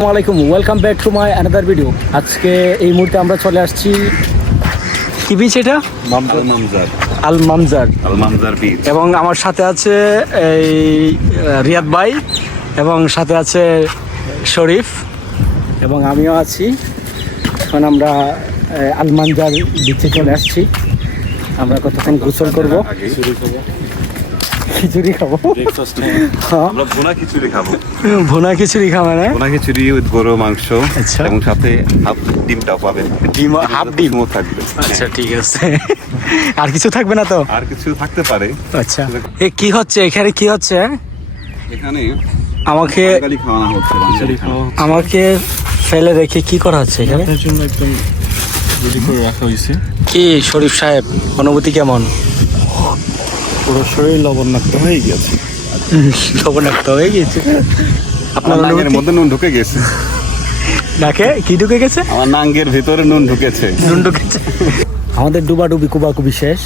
আসসালামাইকুম, welcome back to my another video. আজকে এই মুহূর্তে আমরা চলে আসছি কি বিচ, এটা আল মামজার বিচ এবং আমার সাথে আছে এই রিয়াদ ভাই এবং সাথে আছে শরীফ এবং আমিও আছি। এখন আমরা আল মামজার বিচে চলে আসছি। আমরা কতক্ষণ গোসল করবো, খিচুড়ি খাবো। আমরা ভুনা খিচুড়ি খাবো। ভুনা খিচুড়ি খাবে না? ভুনা খিচুড়ি উইথ গরু মাংস, আচ্ছা, এবং সাথে হাফ ডিমটাও পাবেন। ডিম, হাফ ডিমও থাকবে। আচ্ছা, ঠিক আছে। আর কিছু থাকবে না তো? আর কিছু থাকতে পারে। আচ্ছা, এ কি হচ্ছে এখানে? কি হচ্ছে এখানে? আমাকে বাঙালি খাওয়ানো হচ্ছে, বাঙালি খাওয়া। আমাকে ফেলে রেখে কি করা হচ্ছে এখানে? আপনার জন্য একদম রেডি করে রাখা হয়েছে। কি শরীফ সাহেব, অনুভূতি কেমন? পুরো শরীর লবণাক্ত হয়ে গেছে। লবণাক্ত হয়ে গেছে আপনার আমার নাকের অনুভূতি? মধ্যে নুন ঢুকে গেছে। নাকে কি ঢুকে গেছে? আমার নাঙ্গের ভিতরে নুন ঢুকেছে। নুন ঢুকেছে। আমাদের ডুবাডুবি কুবাকুবি শেষ।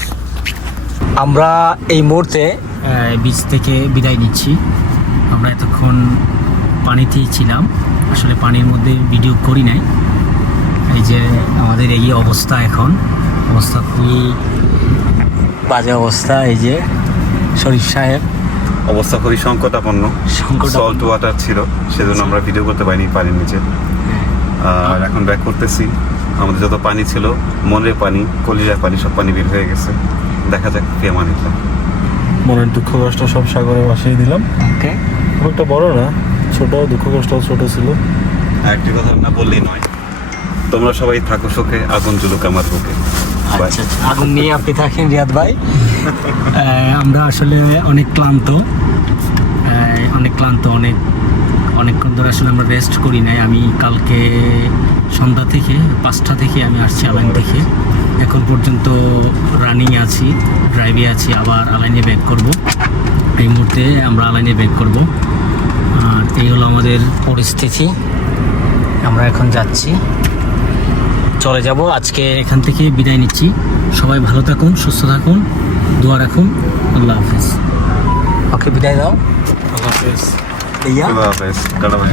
আমরা এই মুহূর্তে বিচ থেকে বিদায় নিচ্ছি। আমরা এতক্ষণ পানিতেই ছিলাম, আসলে পানির মধ্যে ভিডিও করি নাই। এই যে আমাদের এই অবস্থা, এখন অবস্থা খুবই বাজে অবস্থা। এই যে শরীফ সাহেব অবস্থা খুবই সংকটাপন্ন। সল্ট ওয়াটার ছিল, সেজন্য আমরা ভিডিও করতে পারিনি পানির নিচে। আর এখন ব্যাক করতেছি। আমাদের যত পানি ছিল, মনের পানি, কলিজার পানি, সব পানি বের হয়ে গেছে। দেখা যাক কে মানিকলাম। মনের দুঃখ কষ্ট সব সাগরে ভাসিয়ে দিলাম। ওকে, খুব একটা বড় না, ছোট, দুঃখ কষ্ট ছোট ছিল। একটি কথা না বললেই নয়, তোমরা সবাই থাকো সুখে, আগুন জ্বলুক আমার বুকে। আচ্ছা, আগুন নিয়ে আপনি থাকেন রিয়াদ ভাই। আমরা আসলে অনেক ক্লান্ত, অনেকক্ষণ ধরে আসলে আমরা রেস্ট করি নাই। আমি কালকে সন্ধ্যা থেকে 5টা থেকে আমি আসছি আলাইন থেকে, এখন পর্যন্ত রানিংয়ে আছি, ড্রাইভে আছি, আবার আলাইনে ব্যাক করব। এই মুহূর্তে আমরা আলাইনে ব্যাক করব। আর এই হলো আমাদের পরিস্থিতি। আমরা এখন যাচ্ছি, চলে যাব। আজকে এখান থেকে বিদায় নিচ্ছি। সবাই ভালো থাকুন, সুস্থ থাকুন, দোয়া রাখুন। আল্লাহ হাফেজ। ওকে, বিদায় দাও। আল্লাহ হাফেজ। ইয়া আল্লাহ হাফেজ। Tata bye.